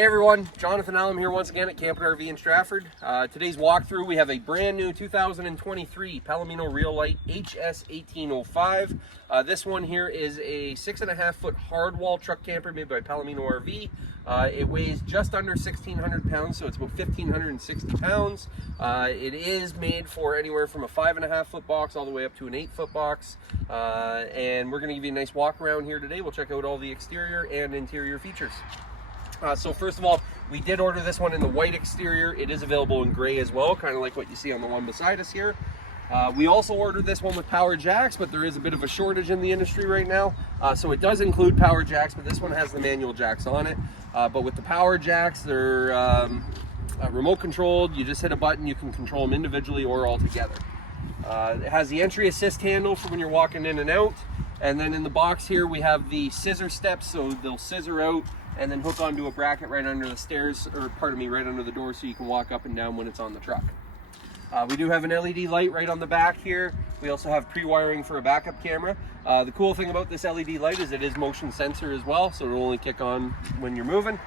Hey everyone, Jonathan Allen here once again at Camping RV in Stratford. Today's walkthrough, we have a brand new 2023 Palomino Real Lite HS-1805. This one here is a 6.5 foot hardwall truck camper made by Palomino RV. It weighs just under 1,600 pounds, so it's about 1,560 pounds. It is made for anywhere from a 5.5 foot box all the way up to an 8 foot box. And we're going to give you a nice walk around here today. We'll check out all the exterior and interior features. So first of all, we did order this one in the white exterior. It is available in gray as well, kind of like what you see on the one beside us here. We also ordered this one with power jacks, but there is a bit of a shortage in the industry right now. So it does include power jacks, but this one has the manual jacks on it. But with the power jacks, they're remote controlled. You just hit a button, you can control them individually or all together. It has the entry assist handle for when you're walking in and out. And then in the box here, we have the scissor steps, so they'll scissor out and then hook onto a bracket right under the stairs, or pardon me, right under the door, so you can walk up and down when it's on the truck. We do have an LED light right on the back here. We also have pre-wiring for a backup camera. The cool thing about this LED light is it is motion sensor as well, so it'll only kick on when you're moving.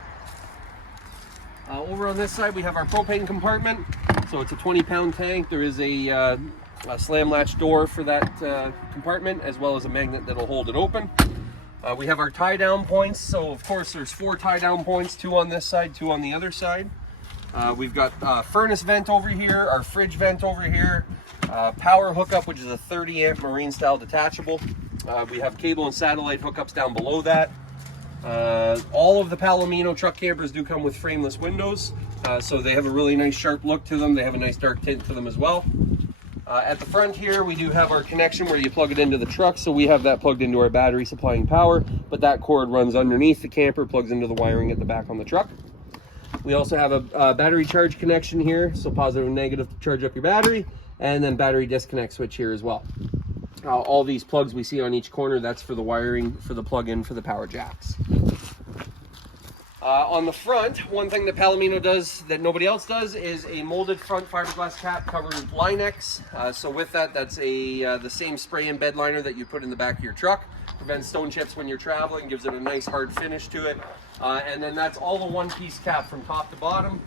Over on this side, we have our propane compartment. So it's a 20-pound tank. There is a slam latch door for that compartment, as well as a magnet that'll hold it open. We have our tie down points. So of course there's 4 tie down points, 2 on this side, 2 on the other side. We've got furnace vent over here, our fridge vent over here, power hookup, which is a 30 amp marine style detachable. We have cable and satellite hookups down below that. All of the Palomino truck campers do come with frameless windows, so they have a really nice sharp look to them. They have a nice dark tint to them as well. At the front here, we do have our connection where you plug it into the truck, so we have that plugged into our battery supplying power, but that cord runs underneath the camper, plugs into the wiring at the back on the truck. We also have a battery charge connection here, so positive and negative to charge up your battery, and then battery disconnect switch here as well. All these plugs we see on each corner, that's for the wiring for the plug-in for the power jacks. On the front, one thing that Palomino does that nobody else does is a molded front fiberglass cap covered with Line-X. So with that, that's the same spray and bed liner that you put in the back of your truck. Prevents stone chips when you're traveling, gives it a nice hard finish to it. And then that's all the one-piece cap from top to bottom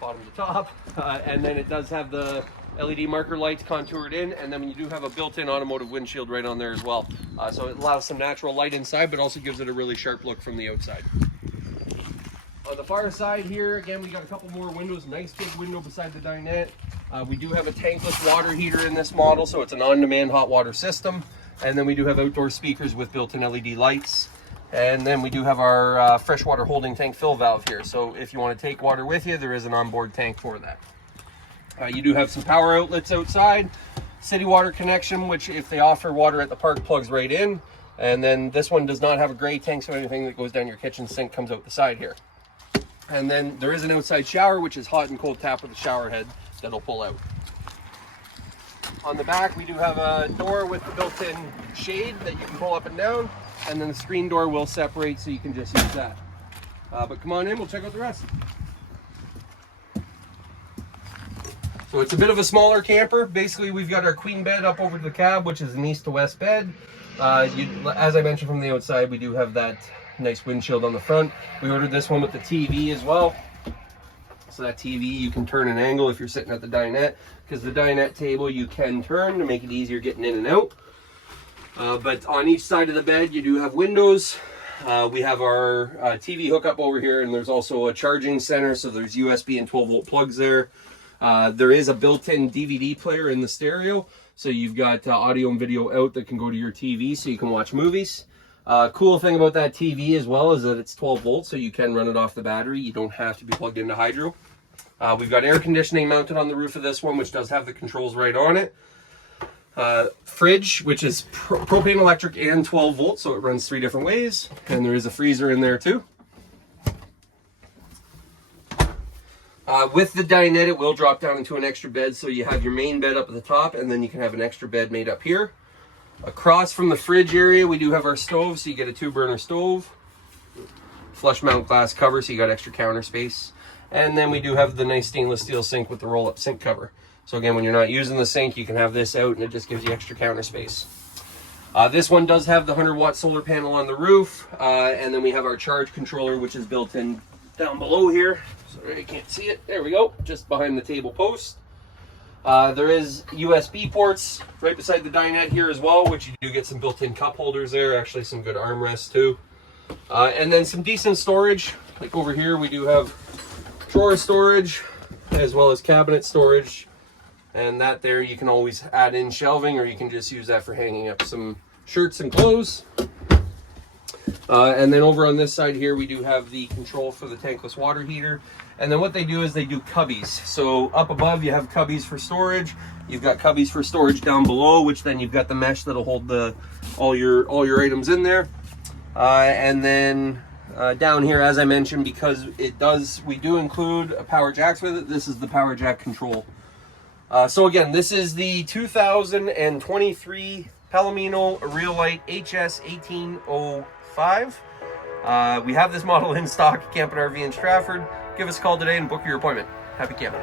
to top. And then it does have the LED marker lights contoured in, and then you do have a built-in automotive windshield right on there as well. So it allows some natural light inside, but also gives it a really sharp look from the outside. On the far side here, again, we got a couple more windows, nice big window beside the dinette. We do have a tankless water heater in this model, so it's an on-demand hot water system. And then we do have outdoor speakers with built-in LED lights. And then we do have our freshwater holding tank fill valve here. So if you want to take water with you, there is an onboard tank for that. You do have some power outlets outside, city water connection, which if they offer water at the park, plugs right in. And then this one does not have a gray tank, so anything that goes down your kitchen sink comes out the side here. And then there is an outside shower, which is hot and cold tap with a shower head that'll pull out. On the back, we do have a door with the built-in shade that you can pull up and down, and then the screen door will separate, so you can just use that. But come on in, we'll check out the rest. So it's a bit of a smaller camper. Basically, we've got our queen bed up over to the cab, which is an east to west bed. As I mentioned from the outside, we do have that nice windshield on the front. We ordered this one with the TV as well. So that TV you can turn an angle if you're sitting at the dinette, because the dinette table you can turn to make it easier getting in and out. But on each side of the bed you do have windows. We have our TV hookup over here, and there's also a charging center, so there's USB and 12-volt plugs there. There is a built-in DVD player in the stereo, so you've got audio and video out that can go to your TV so you can watch movies. Cool thing about that TV as well is that it's 12 volts, so you can run it off the battery. You don't have to be plugged into hydro. We've got air conditioning mounted on the roof of this one, which does have the controls right on it. Fridge, which is propane, electric, and 12 volts, so it runs 3 different ways. And there is a freezer in there too. With the dinette, it will drop down into an extra bed, so you have your main bed up at the top, and then you can have an extra bed made up here. Across from the fridge area, we do have our stove, so you get a 2-burner stove. Flush mount glass cover, so you got extra counter space. And then we do have the nice stainless steel sink with the roll-up sink cover. So again, when you're not using the sink, you can have this out, and it just gives you extra counter space. This one does have the 100-watt solar panel on the roof, and then we have our charge controller, which is built in down below here. Sorry, you can't see it. There we go, just behind the table post. There is USB ports right beside the dinette here as well, which you do get some built-in cup holders there, actually some good armrests too. And then some decent storage, like over here we do have drawer storage as well as cabinet storage, and that there you can always add in shelving, or you can just use that for hanging up some shirts and clothes. And then over on this side here we do have the control for the tankless water heater. And then what they do is they do cubbies. So up above you have cubbies for storage. You've got cubbies for storage down below, which then you've got the mesh that'll hold all your items in there. And then down here, as I mentioned, because we do include a power jacks with it. This is the power jack control. So again, this is the 2023 Palomino Real Lite HS-1805. We have this model in stock at Camp and RV in Stratford. Give us a call today and book your appointment. Happy camping.